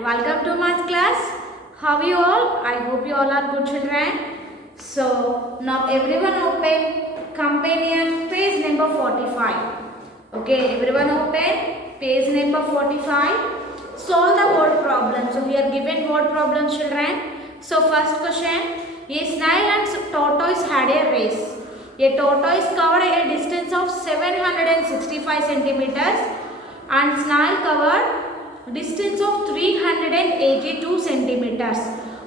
welcome to math class. How are you all? I hope you all are good children. So now everyone open companion page number 45. Okay, everyone open page number 45. Solve the word problem. So here given word problems children. So first question, a snail and tortoise had a race. A tortoise covered a distance of 765 centimeters and snail covered distance of 382 centimeters.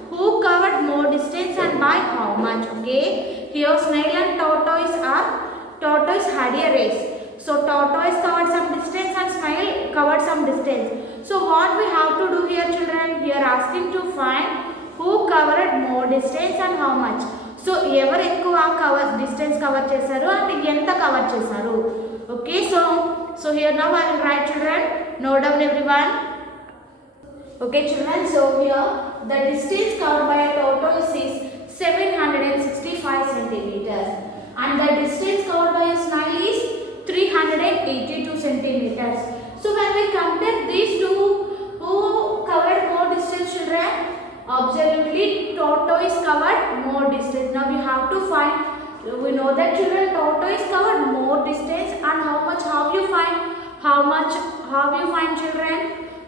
Who covered more distance and by how much? Okay, here snail and tortoise had a race. So tortoise covered some distance and snail covered some distance. So what we have to do here children? Here asking to find who covered more distance and how much. So ఎవరు ఎక్కువ distance cover చేశారు and ఎంత cover చేశారు. Okay, so here now I will write children. Note down everyone. Okay children, so here the distance covered by a tortoise is 765 centimeters and the distance covered by a snail is 382 centimeters. So when we compare these two, who covered more distance children? Absolutely tortoise covered more distance. Now we have to find, we know that children tortoise covered more distance and how much, how you find children?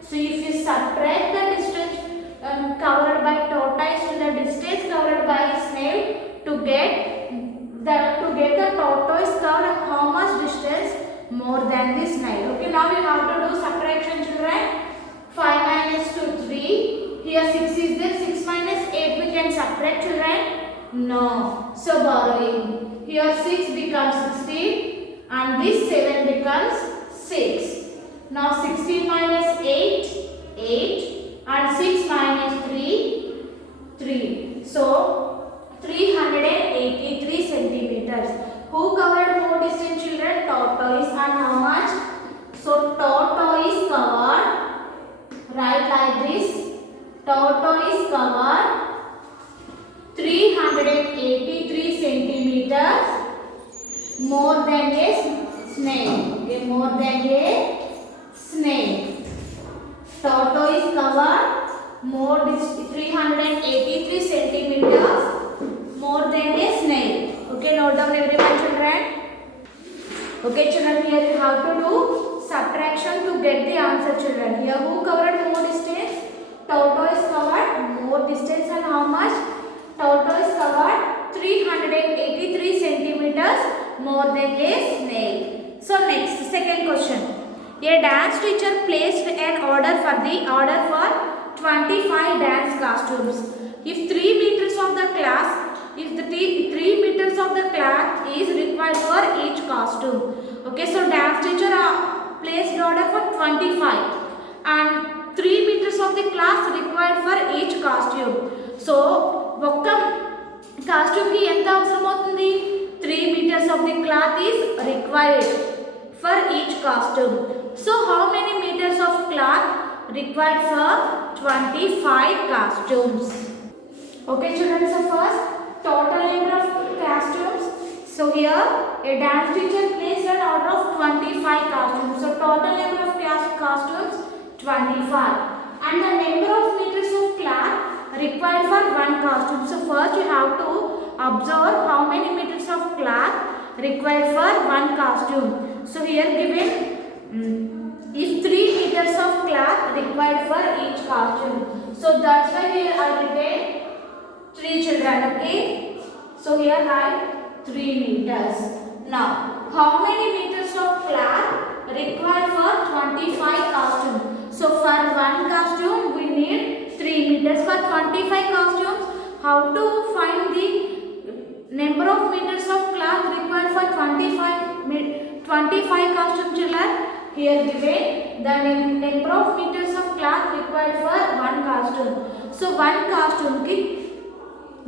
So if you subtract the distance covered by tortoise to the distance covered by snail to get the tortoise covered how much distance more than the snail. Okay, now we have to do subtraction children. 5 minus 2 3. Here 6 is there. 6 minus 8 we can subtract children. No. So borrowing. Here 6 becomes 16 and this 7 becomes 6. Now 16 minus 8, 8 and 6 minus 3, 3. So 383 centimeters. Who covered more distance children? Tortoise and how much? So tortoise covered, write like this. Tortoise covered 383 centimeters more than a snail. Okay, more than a snail. Tortoise covered more 383 centimeters more than a snail. Okay, note down everyone children. Okay children, here you have to do subtraction to get the answer children. Here who covered more distance? Tortoise covered more distance and how much? Tortoise covered 383 centimeters more than a snail. So next, second question. A dance teacher placed an order for 25 dance costumes. If 3 meters of the cloth is required for each costume. Okay, so dance teacher placed order for 25 and 3 meters of the cloth required for each costume. So ఒక్క costume ki enta avasaram avutundi? 3 meters of the cloth is required for each costume. So how many meters of cloth required for 25 costumes? Okay children, so first total number of costumes. So here a dance teacher placed an order of 25 costumes. So total number of costumes 25 and the number of meters of cloth required for one costume. So first you have to observe how many meters of cloth required for one costume. So here given is 3 meters of cloth required for each costume. So that's why here I written 3 children. Okay, so here write 3 meters. Now how many meters of cloth required for 25 costumes? So for one costume we need 3 meters. For 25 costumes, how to find the number of meters of cloth required for 25 costume children? Here given the number of meters of cloth required for one costume. So one costume ki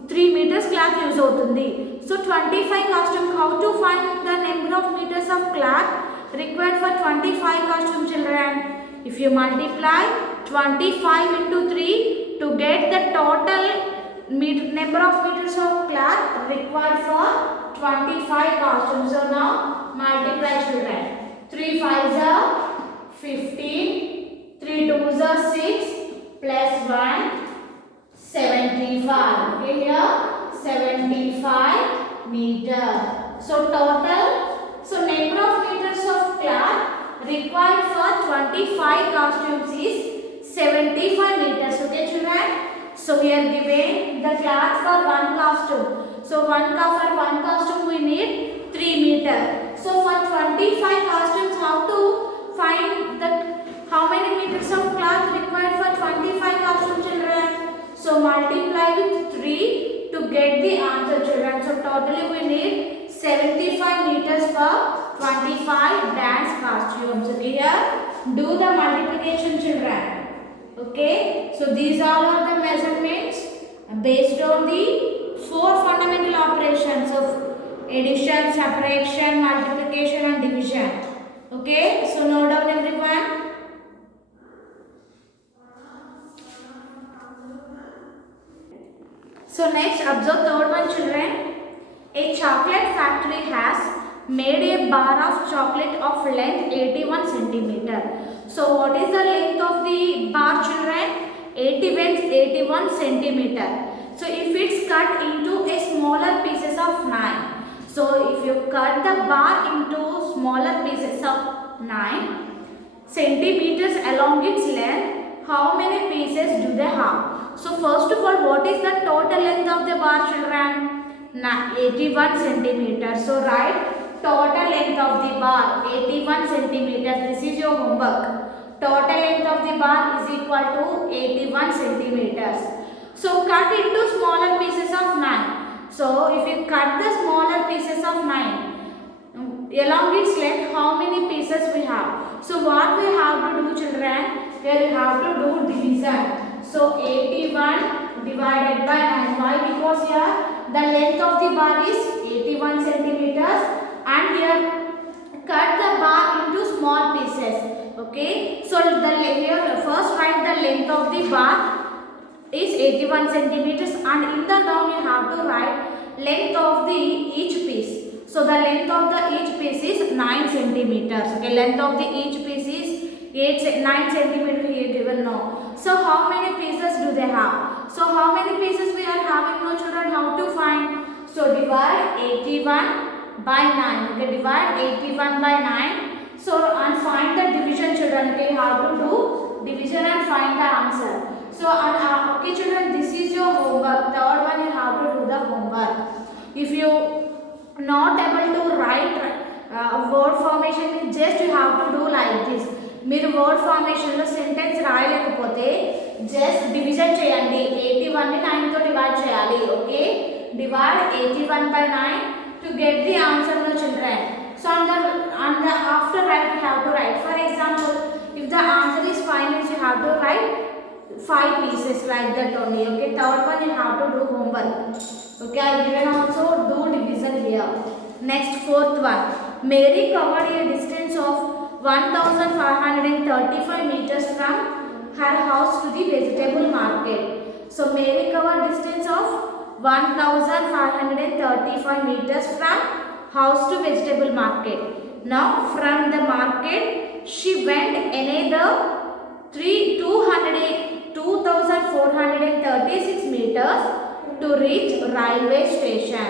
3 meters cloth use avutundi. So 25 costume, how to find the number of meters of cloth required for 25 costume children? If you multiply 25 into 3 to get the total number of meters of cloth required for 25 costumes. So now multiply children. 3 5s are 15, 3 2s are 6, plus 1, 75. Okay, here 75 meter. So total, so number of meters of cloth required for 25 costumes is 75 meters. Okay, children. So we are given the cloth for one costume. So for one costume we need 3 meter. So for 25 costumes, how to find the how many meters of cloth required for 25 costume, children? So multiply with 3 to get the answer, children. So totally we need 75 meters for 25 dance costumes. Okay, here do the multiplication, children. Okay, so these all are the measurements based on the 4 fundamental operations of addition, subtraction, multiplication and division. Okay, so note down everyone. So next, observe third one, children. A chocolate factory has made a bar of chocolate of length 81 centimeter. So what is the length of the bar, children? 81 centimeter. So if it's cut into a smaller pieces of 9. So if you cut the bar into smaller pieces of 9 centimeters along its length, how many pieces do they have? So first of all, what is the total length of the bar, children? 81 centimeters. So write total length of the bar 81 centimeters. This is your homework. Total length of the bar is equal to 81 centimeters. So cut into smaller pieces of 9. So if you cut the smaller pieces of 9 along its length, how many pieces we have? So what we have to do, children? Here we have to do division. So 81 divided by 9. Why? Because here the length of the bar is 81 centimeters and here cut the bar into small pieces. Okay. So here first write the length of the bar is 81 centimeters and in the down you have to write length of the each piece. So the length of the each piece is 9 centimeters. Okay, length of the each piece is 9 centimeters here given now. So how many pieces do they have? So how many pieces we are having now, children? How to find? So divide 81 by 9. Okay, divide 81 by 9. So and find the division, children. Okay, how to do division and find the answer. So okay, children, this is your homework. Third one you have to do the homework. If you not able to write word formation, just you have to do like this. మీరు word formation లో sentence రాయలేకపోతే just division చేయండి. 81 ని 9 తో divide చేయాలి. Okay, divide 81 by 9 to get the answer, no children. So on the after write you have to write. For example, if the answer is 5 means you have to write 5 pieces like that only. Okay, third one you have to do homework. Okay, I given also do division here. Next, fourth one. Mary covered a distance of 1535 meters from her house to the vegetable market. So Mary covered distance of 1535 meters from house to vegetable market. Now from the market she went another 2436 meters to reach railway station.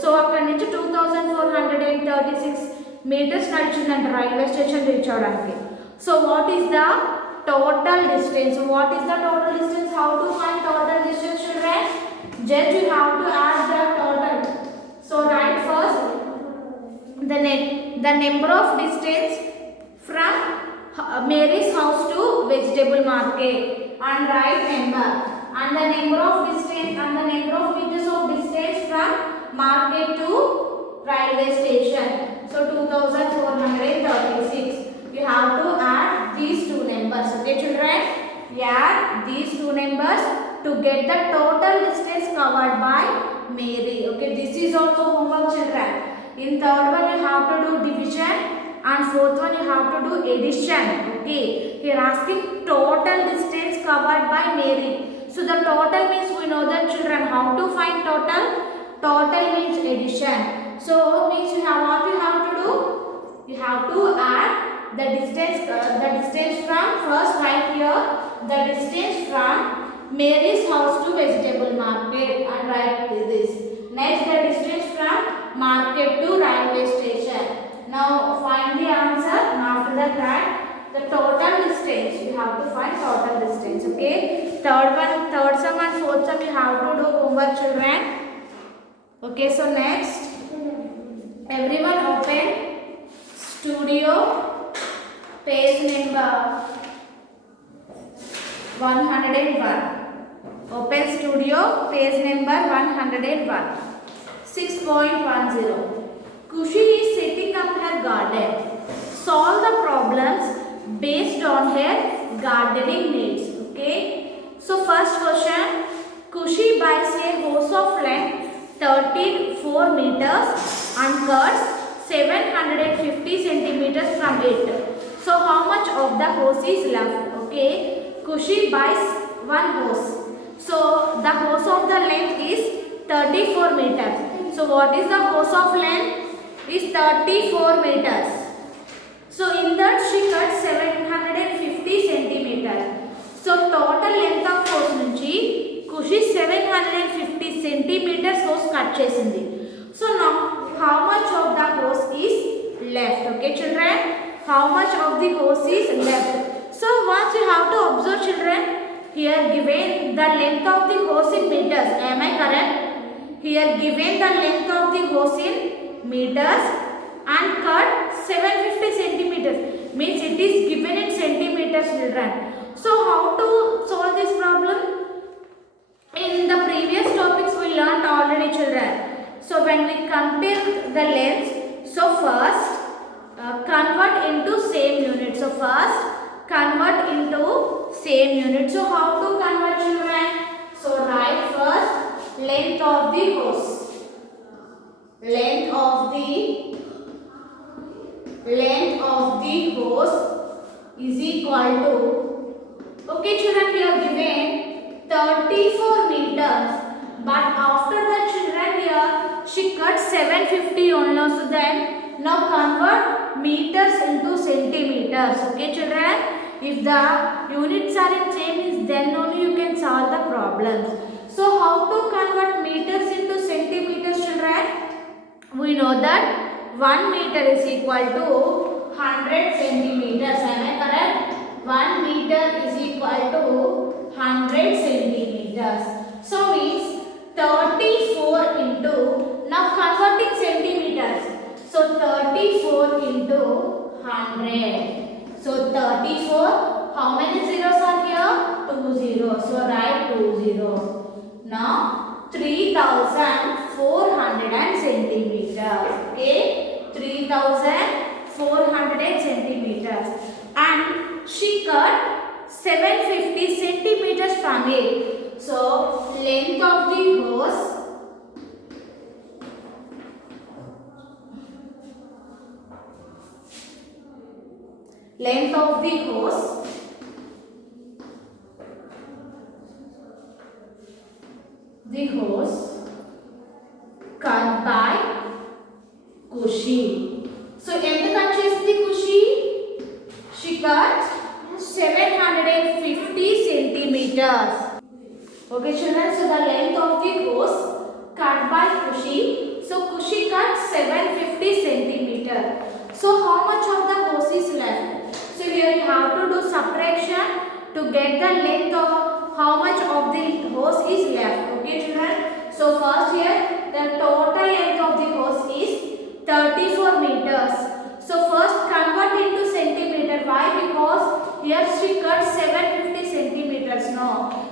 So అక్కడ నుంచి 2436 meters నడిచిందంట railway station reach అవడానికి. So what is the total distance? What is the total distance? How to find total distance, children? Just you have to add the total. So write first the number of distance from Mary's house to vegetable market and write number and the number of distance and the number of meters of distance from market to railway station. So 2436. You have to add these two numbers. Okay, children? Add these two numbers to get the total distance covered by Mary. Okay, this is also homework, children. In third one you have to do division and fourth one you have to do addition. Okay, here asking total distance covered by Mary. So the total means we know that, children. How to find total? Total means addition. So means you have what you have to do? You have to add the distance from first right here the distance from Mary's house to vegetable market and write this. Next, the distance from market to railway station. Now find the answer. And after that, write the total distance. We have to find total distance. Okay. Third sum and fourth sum you have to do homework, children. Okay. So next, everyone open studio page number 101. Open studio page number 101. 6.10. Kushi is setting up her garden. Solve the problems based on her gardening needs. Okay. So first question. Kushi buys a hose of length 34 meters and cuts 750 centimeters from it. So how much of the hose is left? Okay. Kushi buys one hose. So the hose of the length is 34 meters. So what is the hose of length? Is 34 meters. So in that she cut 750 centimeters. So total length of hose nunchi Kushi 750 centimeters hose cut chesindi. So now how much of the hose is left? Okay children, how much of the hose is left? So once you have to observe children, here given the length of the hose in meters. Am I correct? Here given the length of the hose in meters and cut 750 centimeters. Means it is given in centimeters, children. So how to solve this problem? In the previous topics we learned already, children. So when we compare the lengths, so first convert into same unit. So first convert into same unit. So how to convert, children? So write first length of the hose. Length of the hose is equal to, okay children, we are given 34 meters, but after that children here she cut 750 only. So then now convert meters into centimeters. Okay children, if the units are in same, then only you can solve the problems. So how to convert meters into centimeters, children? We know that 1 meter is equal to 100 centimeters. Am I correct? 1 meter is equal to 100 centimeters. So means 34 into, now converting centimeters. So 34 into 100. So 34, how many zeros are here? 2 zeros. So write 2 zeros. Now 3400 centimeters. Okay, 3400 centimeters, and she cut 750 centimeters from it. So length of the hose, length of the hose cut by Kushi. So ఎంత cut చేసింది Kushi? She cut 750 centimeters. Okay children, so the length of the hose cut by Kushi. So Kushi cut 750 centimeters. So how much of the hose is left? So here you have to do subtraction to get the length of how much of the hose is left. Okay children, so first here the total length of the hose is 34 meters. So first convert into centimeter. Why? Because here she cut 750 centimeters. No,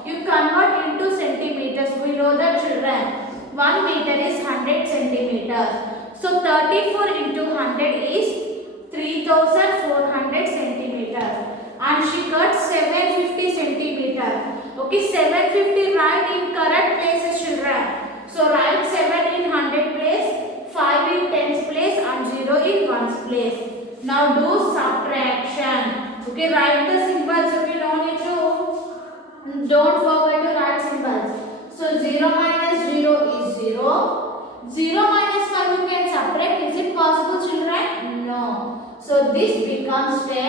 you convert into centimeters. We know that children, 1 meter is 100 centimeters. So 34 into 100 is 3400 centimeters, and she cut 750 centimeters. Okay, 750 write in correct places, children. So write 7 in 100 place, 5 in 10's place, and 0 in 1's place. Now do subtraction. Okay, write the symbols. Okay, don't forget to write symbols. So 0 minus 0 is 0. 0 minus 5 you can subtract. Is it possible, children? No. So this becomes 10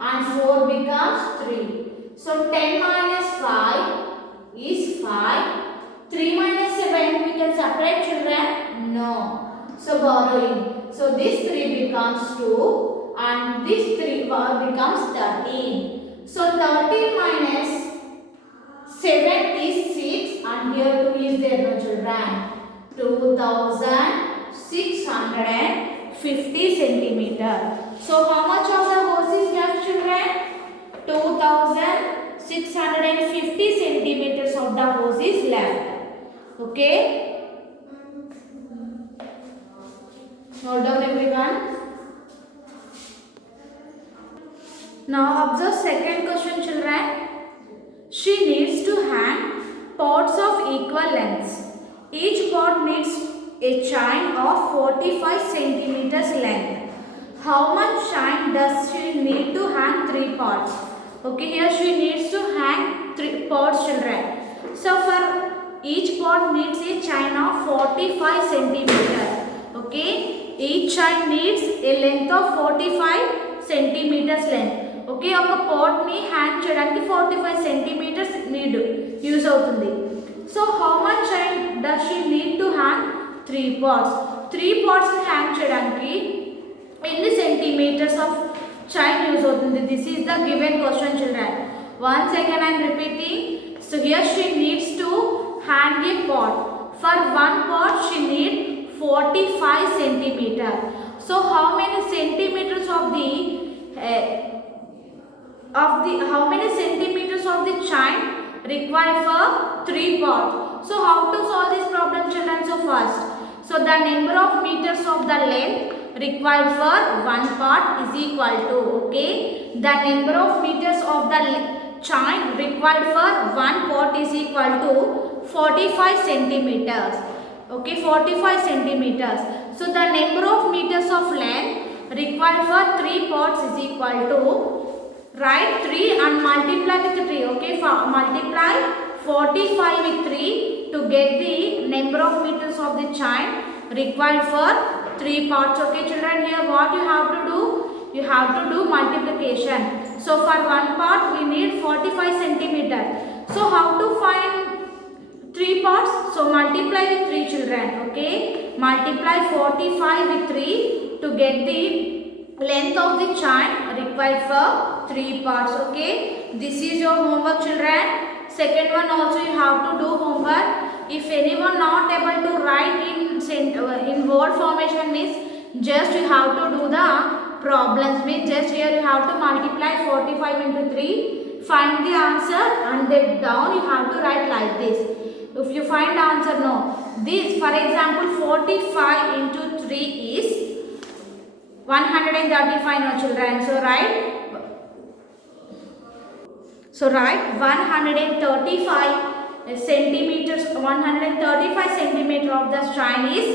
and 4 becomes 3. So So 10 minus 5 is 5. 3 minus 7 we can subtract, children? No. So borrowing. So this 3 becomes 2 and this 3 becomes 13. So 13 minus 7 is 6 and here 2 is there, no children. 2650 centimeter. So how much of the hose is left, children? 2650 centimeters of the hose is left. Okay. Note down, everyone. Now observe second question, children. She needs to hang pots of equal lengths. Each pot needs a chain of 45 centimeters length. How much chain does she need to hang 3 pots? Okay, here she needs to hang 3 pots, children. So for each pot needs a chain of 45 centimeters. Okay, each chain needs a length of 45 centimeters length. Okay, ఒక pot ని hang చేయడానికి 45 centimeters need use అవుతుంది. So how much chain does she need to hang 3 pots? 3 pots ని hang చేయడానికి ఎన్ని centimeters of chain use అవుతుంది? This is the given question, children. Once again I am repeating. So here she needs to hang a pot. For one pot she need 45 centimeter. So how many centimeters of the chain required for 3 pots? So how to solve this problem, children? So first, so the number of meters of the length required for one pot is equal to, okay, the number of meters of the chain required for one pot is equal to 45 centimeters. Okay, 45 centimeters. So the number of meters of length required for 3 pots is equal to, write 3 and multiply with 3. Okay, multiply 45 with 3 to get the number of meters of the chain required for 3 pots. Okay, children, here what you have to do? You have to do multiplication. So for one pot we need 45 centimeters. So how to find 3 pots? So multiply with 3, children. Okay, multiply 45 with 3 to get the length of the chain required for 3 parts. Okay, this is your homework, children. Second one also you have to do homework. If anyone not able to write in word formation means just you have to do the problems. Means just here you have to multiply 45 into 3, find the answer and then down you have to write like this. If you find answer, no, this for example 45 into 3 is 135, no children. So write 135 centimeters, 135 centimeter of the chain is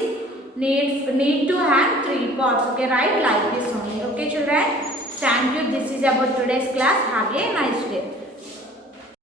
need to hang 3 pots. Okay, write like this only. Okay, children. Thank you. This is about today's class. Have a nice day.